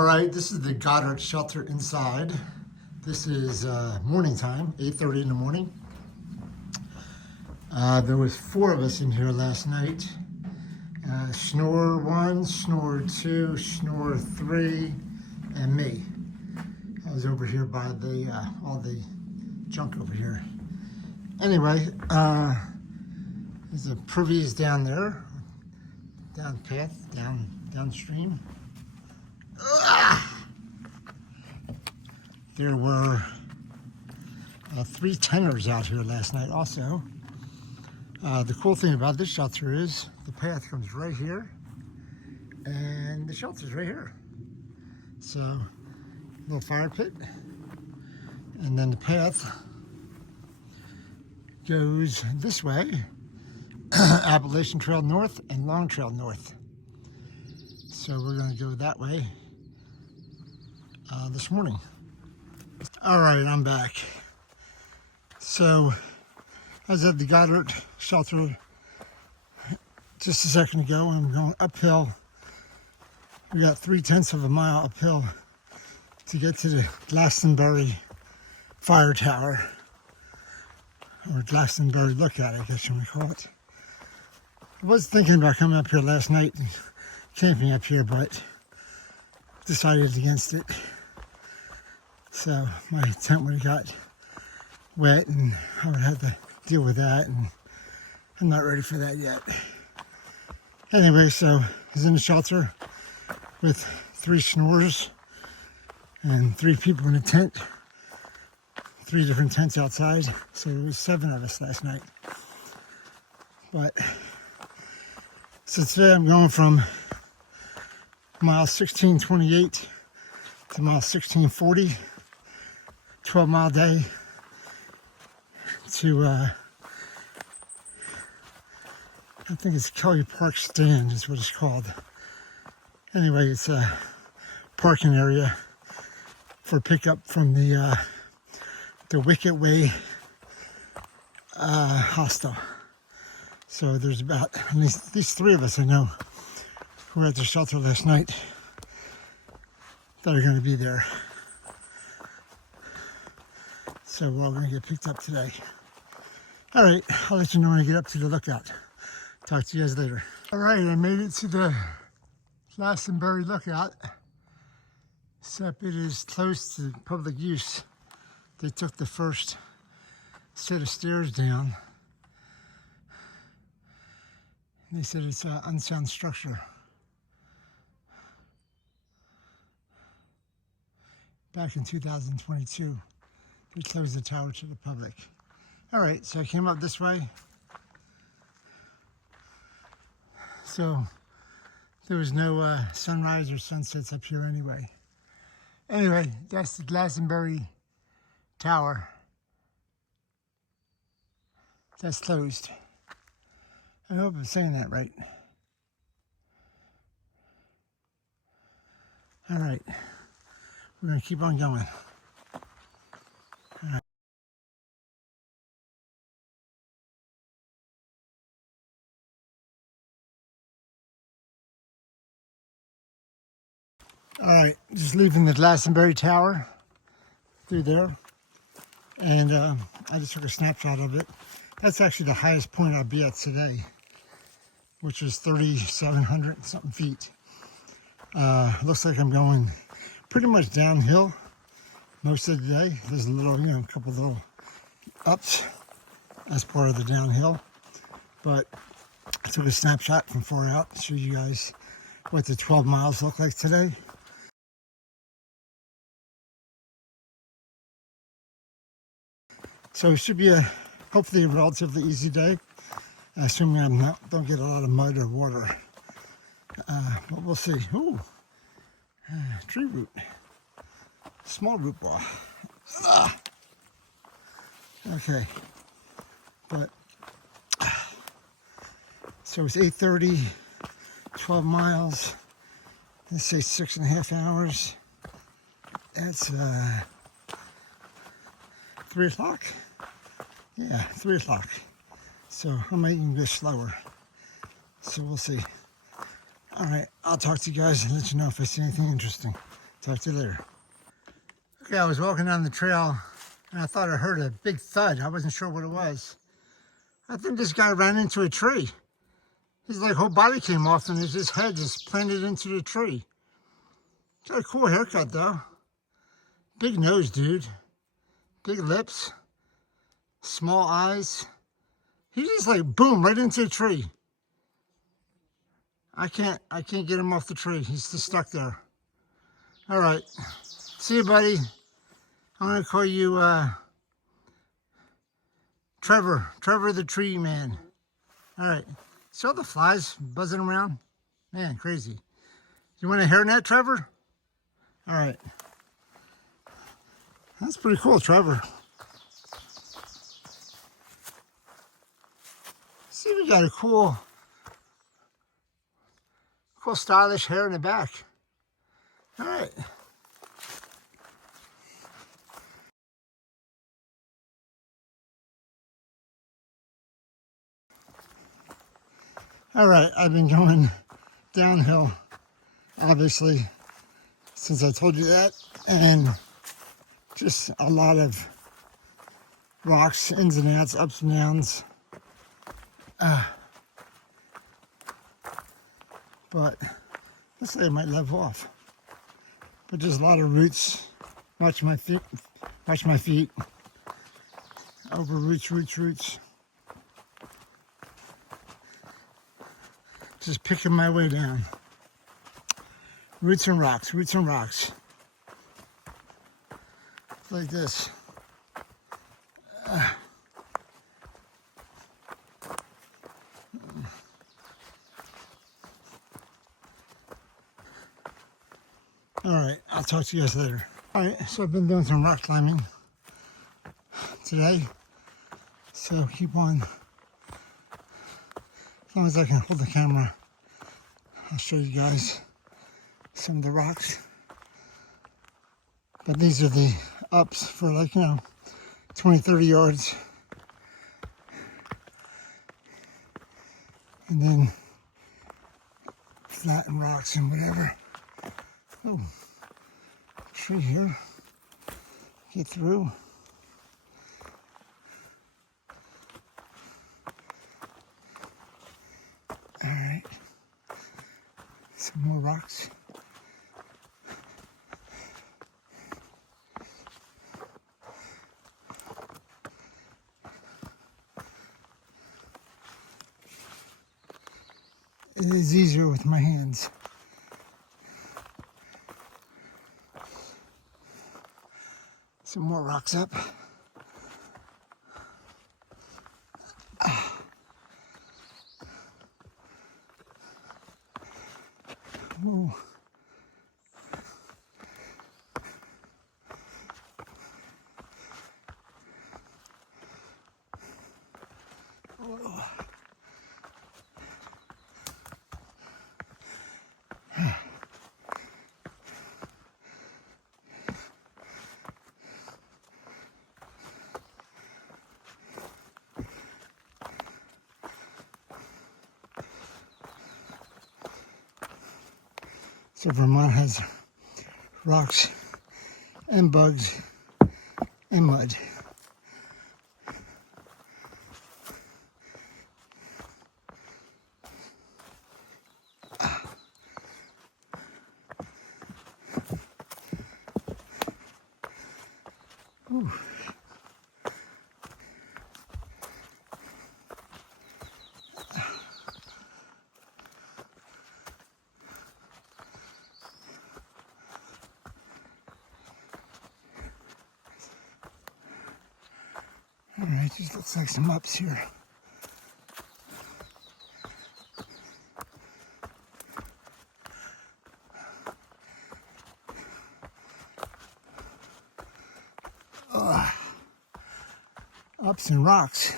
All right, this is the Goddard Shelter inside. This is morning time, 8:30 in the morning. There was 4 of us in here last night. Snore 1, Snore 2, Snore 3, and me. I was over here by the all the junk over here. Anyway, there's a privies down there, down path, downstream. There were 3 tenors out here last night also. The cool thing about this shelter is the path comes right here and the shelter's right here. So, little fire pit, and then the path goes this way, Appalachian Trail north and Long Trail north. So we're going to go that way this morning. All right, I'm back. So I was at the Goddard Shelter just a second ago. I'm going uphill. We got 3/10 of a mile uphill to get to the Glastonbury Fire Tower, or Glastonbury Lookout, I guess you would call it. I was thinking about coming up here last night and camping up here, but decided against it. So my tent would have got wet and I would have to deal with that, and I'm not ready for that yet. Anyway, so I was in the shelter with 3 snores and 3 people in a tent, 3 different tents outside, so it was 7 of us last night. But so today I'm going from mile 1628 to mile 1640, 12-mile day, to I think it's Kelly Park Stand is what it's called. Anyway, it's a parking area for pickup from the Wicket Way Hostel. So there's about at least these 3 of us I know who were at the shelter last night that are going to be there. So we're all going to get picked up today. All right, I'll let you know when I get up to the lookout. Talk to you guys later. All right, I made it to the Glastonbury Lookout, except it is closed to public use. They took the first set of stairs down. They said it's an unsound structure. Back in 2022, they closed the tower to the public. All right, so I came up this way. So there was no sunrise or sunsets up here anyway. Anyway, that's the Glastonbury Tower. That's closed. I hope I'm saying that right. All right, we're gonna keep on going. All right, just leaving the Glastonbury Tower through there, and I just took a snapshot of it. That's actually the highest point I'll be at today, which is 3,700 something feet. Looks like I'm going pretty much downhill most of the day. There's a little, a couple little ups as part of the downhill, but I took a snapshot from far out to show you guys what the 12 miles look like today. So it should be hopefully a relatively easy day, assuming I don't get a lot of mud or water. But we'll see. Ooh, tree root, small root ball. Okay, but so it's 8:30, 12 miles. Let's say 6.5 hours. That's 3 o'clock. Yeah, 3 o'clock. So I might even go slower. So we'll see. All right, I'll talk to you guys and let you know if I see anything interesting. Talk to you later. Okay, I was walking down the trail and I thought I heard a big thud. I wasn't sure what it was. I think this guy ran into a tree. His like whole body came off and his head just planted into the tree. Got a cool haircut though. Big nose, dude. Big lips. Small eyes. He just like boom right into the tree. I can't get him off the tree. He's just stuck there. All right. See you, buddy. I'm gonna call you Trevor. Trevor the tree man. All right. See all the flies buzzing around? Man, crazy. You want a hairnet, Trevor? All right. That's pretty cool, Trevor. See, we got a cool stylish hair in the back. All right. All right, I've been going downhill, obviously, since I told you that, and just a lot of rocks, ins and outs, ups and downs. But looks like I might level off. But there's a lot of roots. Watch my feet. Watch my feet. Over roots. Just picking my way down. Roots and rocks. Like this. All right, I'll talk to you guys later. All right, so I've been doing some rock climbing today. So keep on. As long as I can hold the camera, I'll show you guys some of the rocks. But these are the ups for 20, 30 yards. And then flatten rocks and whatever. Oh, tree here. Get through. All right. Some more rocks. It is easier with my hands. Some more rocks up. Ooh. So Vermont has rocks and bugs and mud. Ooh. All right, just looks like some ups here. Ups and rocks.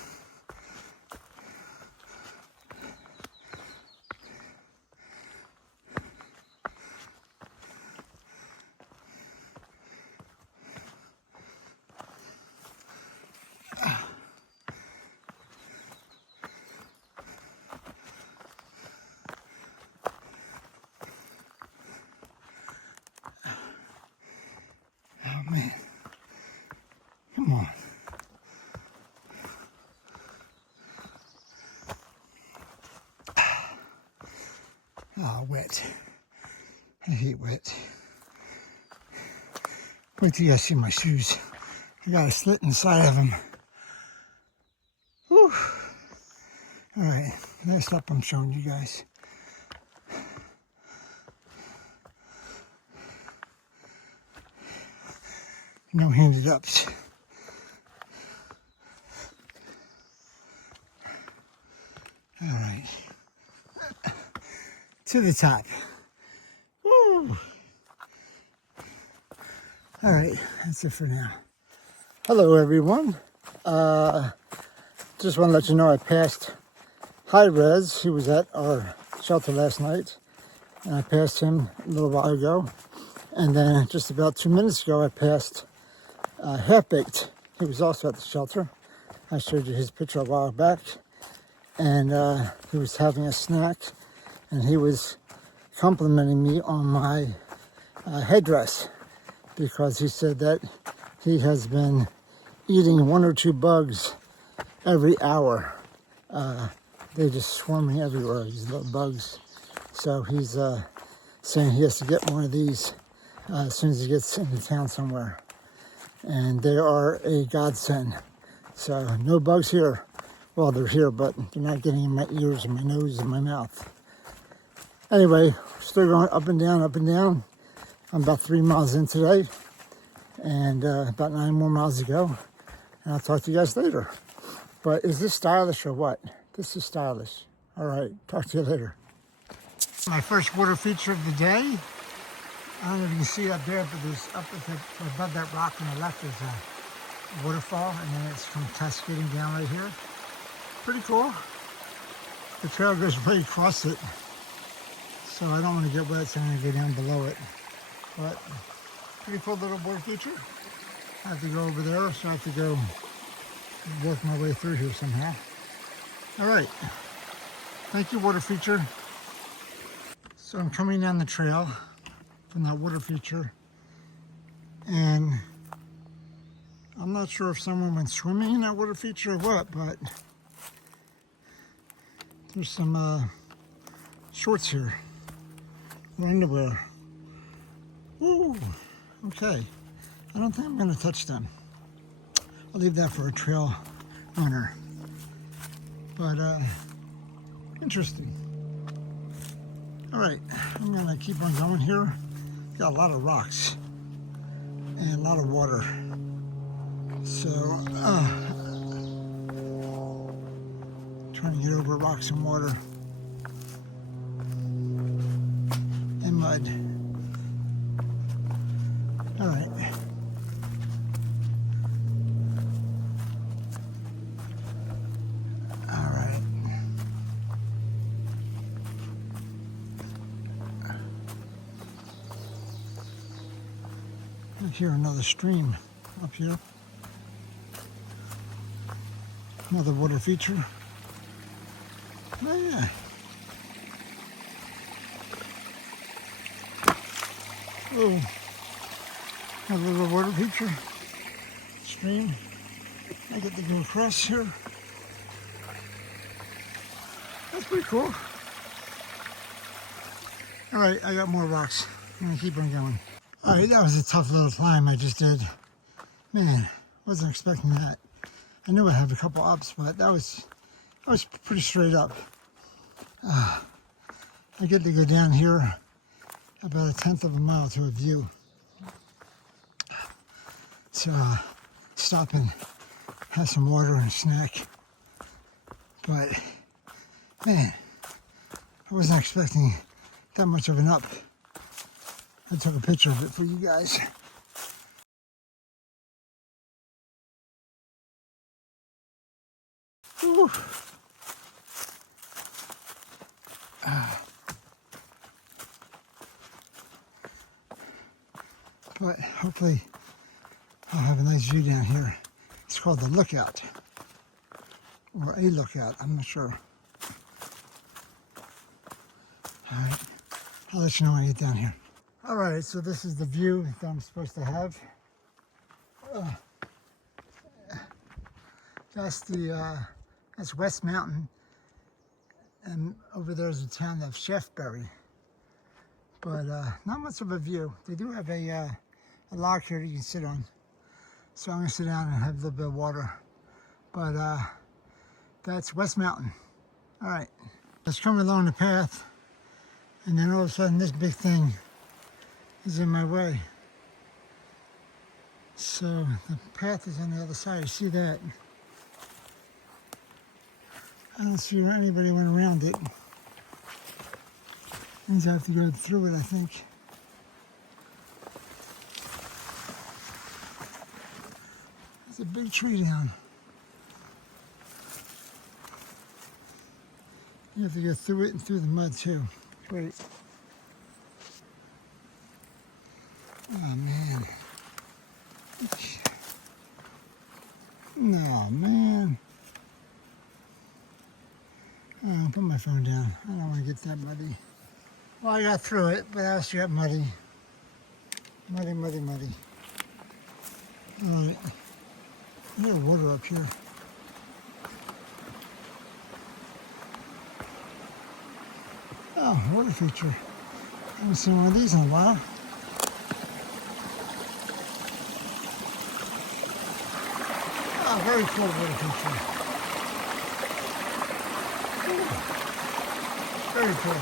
Oh, wet. I hate wet. Wait till you guys see my shoes. I got a slit inside of them. Whew. All right, next up I'm showing you guys. No handed ups. All right, to the top. Woo. All right, that's it for now. Hello everyone. Just want to let you know I passed High Res. He was at our shelter last night, and I passed him a little while ago. And then just about 2 minutes ago, I passed Half Baked. He was also at the shelter. I showed you his picture a while back. And he was having a snack, and he was complimenting me on my headdress, because he said that he has been eating 1 or 2 bugs every hour. They're just swarming everywhere, these little bugs. So he's saying he has to get one of these as soon as he gets into town somewhere. And they are a godsend. So no bugs here. Well, they're here, but they're not getting in my ears and my nose and my mouth. Anyway, still going up and down, up and down. I'm about 3 miles in today, and about 9 more miles to go. And I'll talk to you guys later. But is this stylish or what? This is stylish. All right, talk to you later. My first water feature of the day. I don't know if you can see up there, but there's up at above that rock on the left, there's a waterfall, and then it's from cascading down right here. Pretty cool. The trail goes right across it, so I don't want to get wet, so I'm going to go down below it. But pretty cool little water feature. I have to go over there, so I have to go work my way through here somehow. All right. Thank you, water feature. So I'm coming down the trail from that water feature, and I'm not sure if someone went swimming in that water feature or what, but there's some shorts here, or underwear. Woo, okay. I don't think I'm gonna touch them. I'll leave that for a trail runner, but interesting. All right, I'm gonna keep on going here. Got a lot of rocks and a lot of water. So, trying to get over rocks and water and mud. All right. All right. Look here, another stream up here. Another water feature. Oh yeah. Oh, another little water feature. Stream. I get to go across here. That's pretty cool. All right, I got more rocks. I'm gonna keep on going. All right, that was a tough little climb I just did. Man, wasn't expecting that. I knew I'd have a couple ups, but that was pretty straight up. I get to go down here about 1/10 of a mile to a view. So stop and have some water and a snack. But man, I wasn't expecting that much of an up. I took a picture of it for you guys. Whew. But hopefully I'll have a nice view down here. It's called the Lookout, or a lookout, I'm not sure. All right, I'll let you know when I get down here. All right, so this is the view that I'm supposed to have. That's West Mountain, and over there is a town of Shaftesbury. but not much of a view. They do have a log here that you can sit on. So I'm gonna sit down and have a little bit of water. But that's West Mountain. All right, let's come along the path, and then all of a sudden this big thing is in my way. So the path is on the other side, you see that? I don't see where anybody went around it. Means I have to go through it, I think. There's a big tree down. You have to go through it and through the mud too. Great. Oh man. No, man. I'll put my phone down. I don't want to get that muddy. Well, I got through it, but I also got muddy. Muddy, muddy, muddy. All right. There's water up here. Oh, water feature. I haven't seen one of these in a while. Oh, very cool water feature. Very cool.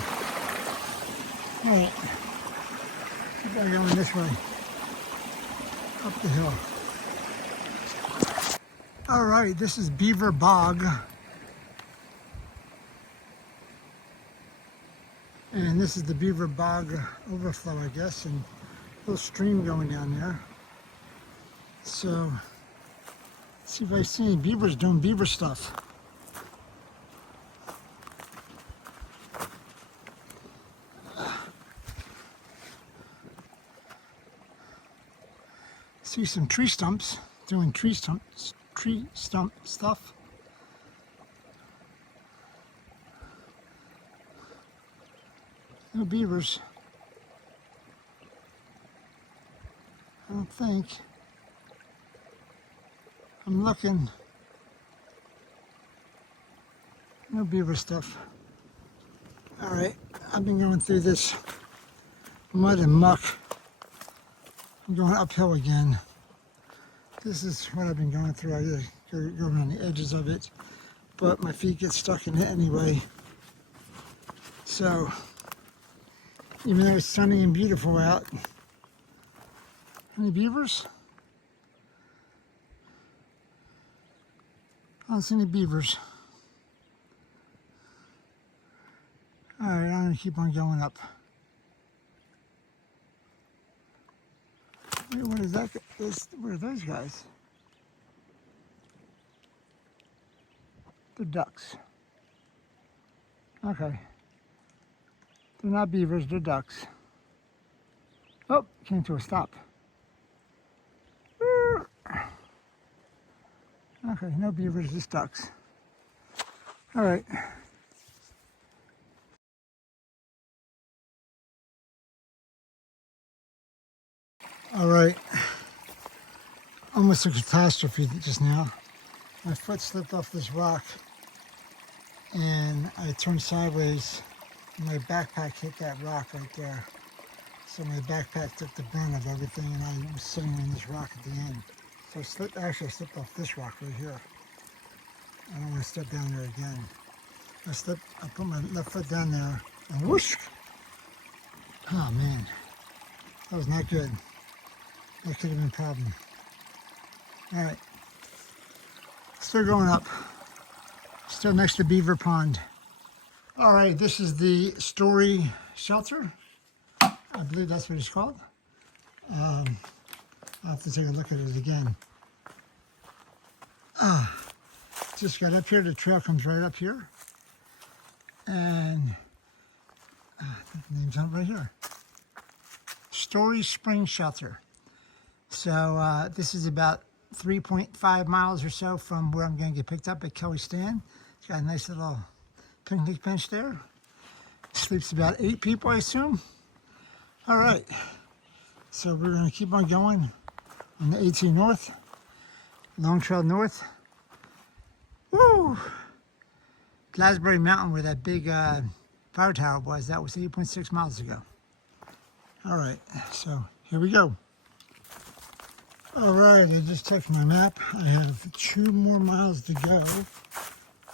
All right. Keep on going this way. Up the hill. All right, this is Beaver Bog. And this is the Beaver Bog overflow, I guess, and a little stream going down there. So, let's see if I see any beavers doing beaver stuff. See some tree stumps doing tree stump stuff. No beavers. I don't think. I'm looking. No beaver stuff. All right, I've been going through this mud and muck. I'm going uphill again. This is what I've been going through. I gotta go around the edges of it, but my feet get stuck in it anyway. So, even though it's sunny and beautiful out, any beavers? I don't see any beavers. All right, I'm gonna keep on going up. Wait, what is that? Where are those guys? They're ducks. Okay. They're not beavers, they're ducks. Oh, came to a stop. Okay, no beavers, just ducks. All right. All right. Almost a catastrophe just now. My foot slipped off this rock and I turned sideways. My backpack hit that rock right there. So my backpack took the brunt of everything and I was sitting on this rock at the end. So I slipped off this rock right here. I don't want to step down there again. I put my left foot down there and whoosh! Oh man, that was not good. That could have been a problem. All right, still going up. Still next to Beaver Pond. All right, this is the Story Shelter. I believe that's what it's called. I'll have to take a look at it again. Just got up here, the trail comes right up here. And the name's on it right here. Story Spring Shelter. So this is about 3.5 miles or so from where I'm going to get picked up at Kelly Stand. It's got a nice little picnic bench there. Sleeps about 8 people, I assume. All right, so we're going to keep on going on the AT North, Long Trail North. Woo! Glasbury Mountain, where that big fire tower was, that was 8.6 miles ago. All right, so here we go. All right, I just checked my map. I have 2 more miles to go.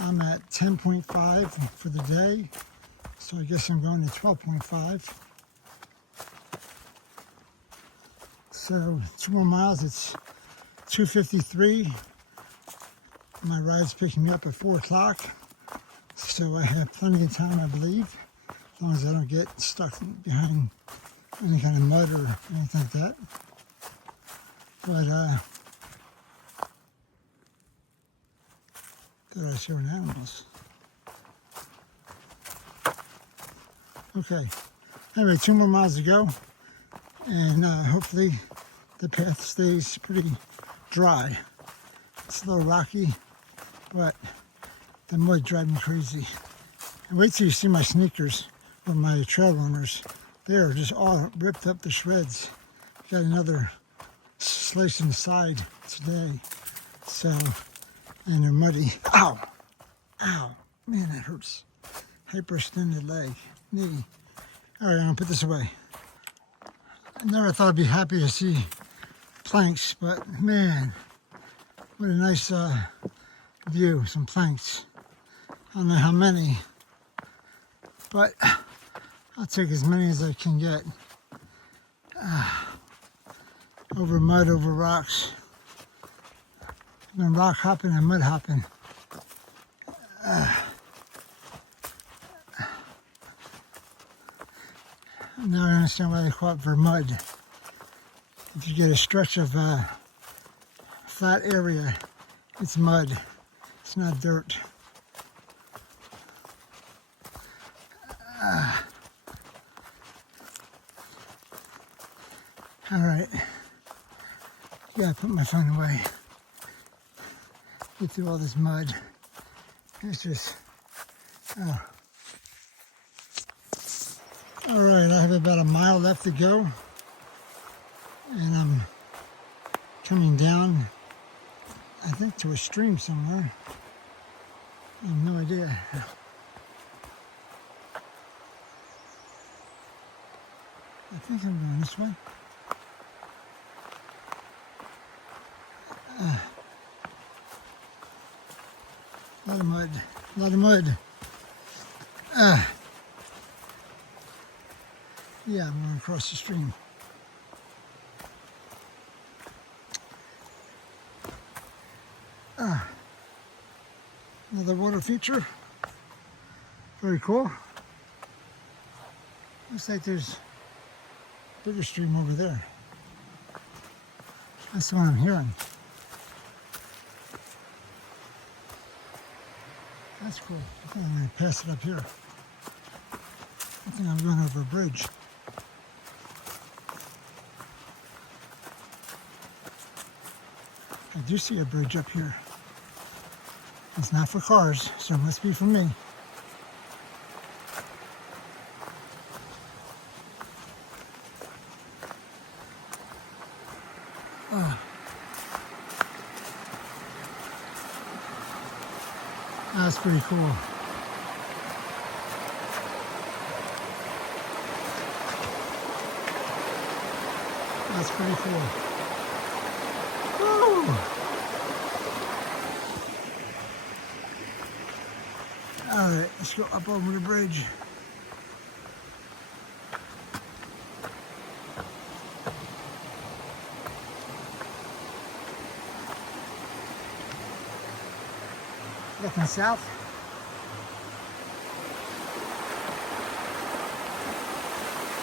I'm at 10.5 for the day, so I guess I'm going to 12.5. So 2 more miles, it's 2:53. My ride's picking me up at 4 o'clock, so I have plenty of time, I believe, as long as I don't get stuck behind any kind of mud or anything like that. But, there are certain animals. Okay, anyway, 2 more miles to go, and hopefully the path stays pretty dry. It's a little rocky, but the mud drives me crazy. And wait till you see my sneakers or my trail runners. They're just all ripped up to shreds. Got another slice in the side today. So, and they're muddy. Ow! Ow! Man, that hurts. Hyperextended leg. Knee. All right, I'm gonna put this away. I never thought I'd be happy to see planks, but man, what a nice view, some planks. I don't know how many, but I'll take as many as I can get. Over mud, over rocks. I've been rock hopping and mud hopping. Now I understand why they call it Vermud. If you get a stretch of flat area, it's mud. It's not dirt. All right. Gotta put my phone away. Get through all this mud. It's just, oh. All right, I have about a mile left to go, and I'm coming down, I think, to a stream somewhere. I have no idea. I think I'm going this way. A lot of mud, a lot of mud. Yeah, I'm going across the stream. Another water feature. Very cool. Looks like there's a bigger stream over there. That's the one I'm hearing. That's cool. I think I'm going to pass it up here. I think I'm going over a bridge. I do see a bridge up here. It's not for cars, so it must be for me. That's pretty cool. That's pretty cool. Woo! All right, let's go up over the bridge. Looking south.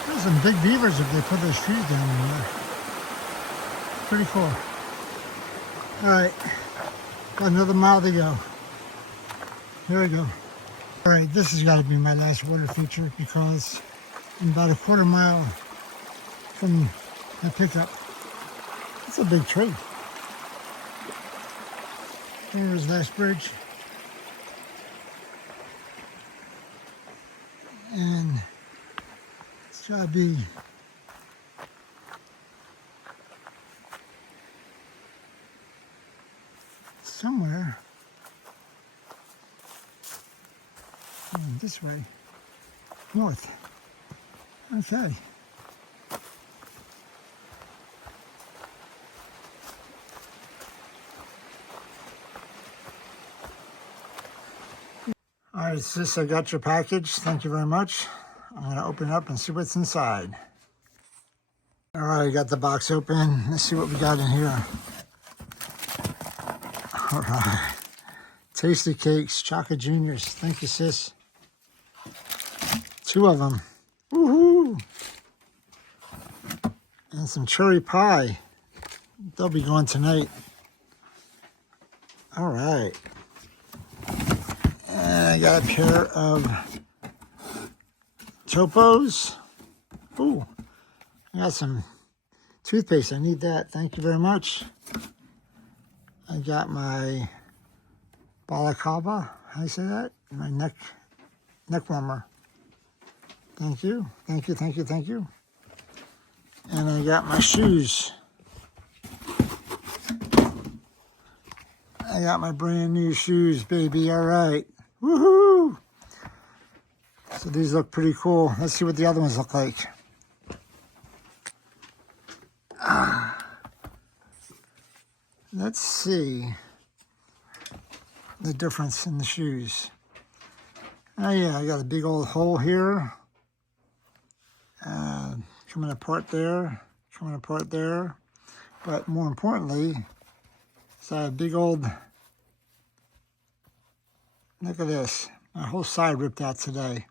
There's some big beavers if they put those trees down in there. Pretty cool. All right, got another mile to go. Here we go. All right, this has got to be my last water feature because I'm about a quarter mile from the pickup. It's a big tree. Here's the last bridge. And it's got to be somewhere this way, north. Okay. right, sis, I got your package. Thank you very much. I'm going to open it up and see what's inside. All right, got the box open. Let's see what we got in here. All right. Tasty Cakes, Chocolate Juniors. Thank you, sis. 2 of them. Woohoo! And some cherry pie. They'll be going tonight. All right. And I got a pair of Topos. Ooh, I got some toothpaste. I need that. Thank you very much. I got my balaclava. How do you say that? My neck warmer. Thank you. Thank you, thank you, thank you. And I got my shoes. I got my brand new shoes, baby. All right. Woohoo! So these look pretty cool. Let's see what the other ones look like. Let's see the difference in the shoes. Oh yeah, I got a big old hole here. Coming apart there, coming apart there. But more importantly, is I have a big old, look at this. My whole side ripped out today.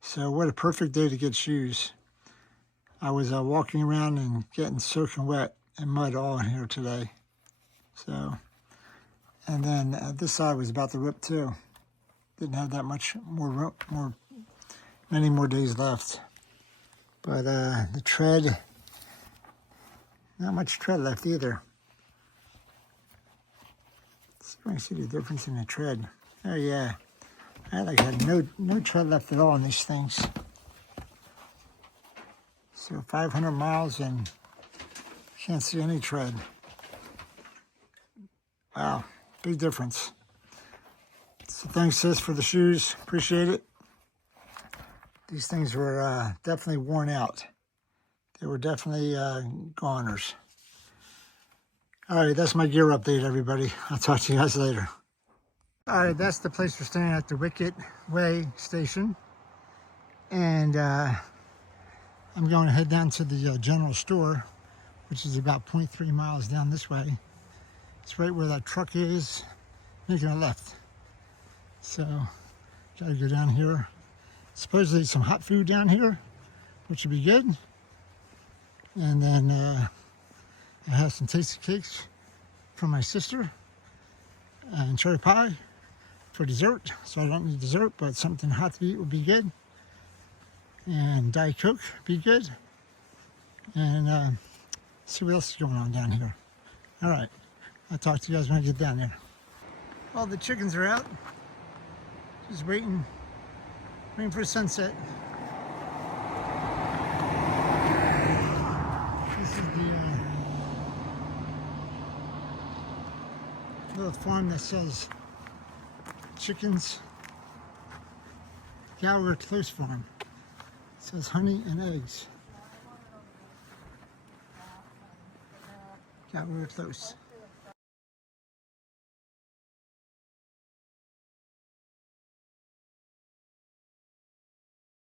So what a perfect day to get shoes. I was walking around and getting soaking wet and mud all in here today. So, and then this side was about to rip too. Didn't have that much many more days left. But the tread, not much tread left either. Let's see if I can see the difference in the tread. Oh yeah, I had no tread left at all on these things. So 500 miles and can't see any tread. Wow, big difference. So thanks, sis, for the shoes. Appreciate it. These things were definitely worn out. They were definitely goners. All right, that's my gear update, everybody. I'll talk to you guys later. All right, that's the place we're staying at, the Wicket Way station. And I'm going to head down to the general store, which is about 0.3 miles down this way. It's right where that truck is, making a left. So, gotta go down here. Supposedly some hot food down here, which would be good. And then I have some tasty cakes from my sister and cherry pie for dessert. So I don't need dessert, but something hot to eat would be good. And Diet Coke would be good. And see what else is going on down here. All right, I'll talk to you guys when I get down there. All the chickens are out, just waiting for sunset. This is the little farm that sells chickens. Goddard Shelter farm. It says honey and eggs. Goddard Shelter.